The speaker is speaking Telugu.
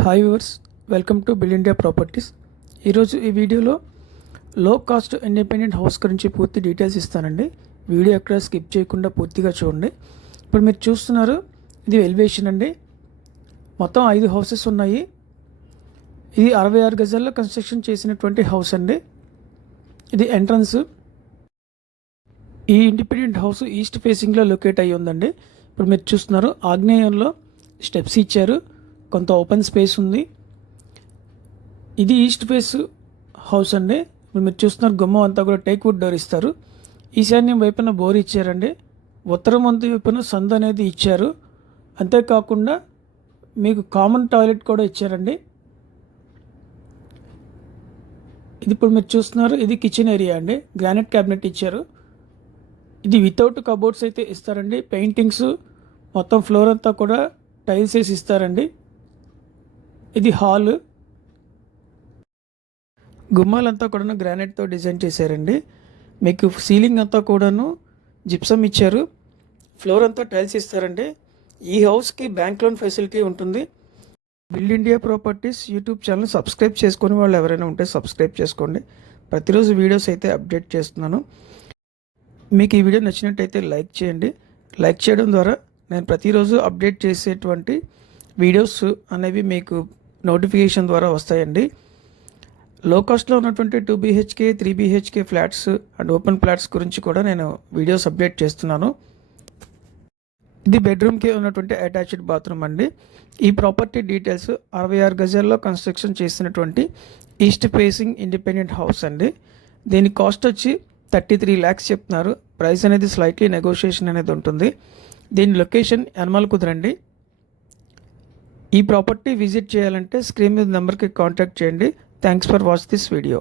Hi viewers, welcome to bill India properties. ఈరోజు ఈ వీడియోలో లో కాస్ట్ ఇండిపెండెంట్ హౌస్ గురించి పూర్తి డీటెయిల్స్ ఇస్తానండి. వీడియో ఎక్కడ స్కిప్ చేయకుండా పూర్తిగా చూడండి. ఇప్పుడు మీరు చూస్తున్నారు, ఇది ఎలివేషన్ అండి. మొత్తం 5 హౌసెస్ ఉన్నాయి. ఇది 66 గజాల్లో కన్స్ట్రక్షన్ చేసినటువంటి హౌస్ అండి. ఇది ఎంట్రన్స్. ఈ ఇండిపెండెంట్ హౌస్ ఈస్ట్ ఫేసింగ్లో లొకేట్ అయ్యి ఉందండి. ఇప్పుడు మీరు చూస్తున్నారు, ఆగ్నేయంలో స్టెప్స్ ఇచ్చారు, కొంత ఓపెన్ స్పేస్ ఉంది. ఇది ఈస్ట్ ఫేస్ హౌస్ అండి. ఇప్పుడు మీరు చూస్తున్నారు, గుమ్మం అంతా కూడా టేక్ వుడ్ డోర్ ఇస్తారు. ఈశాన్యం వైపున బోర్ ఇచ్చారండి. ఉత్తరం వంతు వైపున సందు అనేది ఇచ్చారు. అంతేకాకుండా మీకు కామన్ టాయిలెట్ కూడా ఇచ్చారండి. ఇది ఇప్పుడు మీరు చూస్తున్నారు, ఇది కిచెన్ ఏరియా అండి. గ్రానైట్ క్యాబినెట్ ఇచ్చారు. ఇది వితౌట్ కబోర్డ్స్ అయితే ఇస్తారండి. పెయింటింగ్స్ మొత్తం ఫ్లోర్ అంతా కూడా టైల్స్ వేసి ఇస్తారండి. ఇది హాల్. గుమ్మాలంతా కూడా గ్రానైట్తో డిజైన్ చేశారండి. మీకు సీలింగ్ అంతా కూడాను జిప్సమ్ ఇచ్చారు. ఫ్లోర్ అంతా టైల్స్ ఇస్తారండి. ఈ హౌస్కి బ్యాంక్ లోన్ ఫెసిలిటీ ఉంటుంది. Bill India properties YouTube channel subscribe చేసుకునే వాళ్ళు ఎవరైనా ఉంటే సబ్స్క్రైబ్ చేసుకోండి. ప్రతిరోజు వీడియోస్ అయితే అప్డేట్ చేస్తున్నాను. మీకు ఈ వీడియో నచ్చినట్టయితే లైక్ చేయండి. లైక్ చేయడం ద్వారా నేను ప్రతిరోజు అప్డేట్ చేసేటువంటి వీడియోస్ అనేవి మీకు నోటిఫికేషన్ ద్వారా వస్తాయండి. లో కాస్ట్లో ఉన్నటువంటి 2 BHK 3 BHK flats and open flats గురించి కూడా నేను వీడియోస్ అప్డేట్ చేస్తున్నాను. ఇది బెడ్రూమ్కి ఉన్నటువంటి అటాచ్డ్ బాత్రూమ్ అండి. ఈ ప్రాపర్టీ డీటెయిల్స్ 66 గజాల్లో కన్స్ట్రక్షన్ చేసినటువంటి ఈస్ట్ ఫేసింగ్ ఇండిపెండెంట్ హౌస్ అండి. దీని కాస్ట్ వచ్చి 33 lakhs చెప్తున్నారు. ప్రైస్ అనేది స్లైట్లీ నెగోషియేషన్ అనేది ఉంటుంది. దీని లొకేషన్ యనమల కుదరండి. ఈ ప్రాపర్టీ విజిట్ చేయాలంటే స్క్రీన్ మీద నెంబర్కి కాంటాక్ట్ చేయండి. Thanks for watch this video.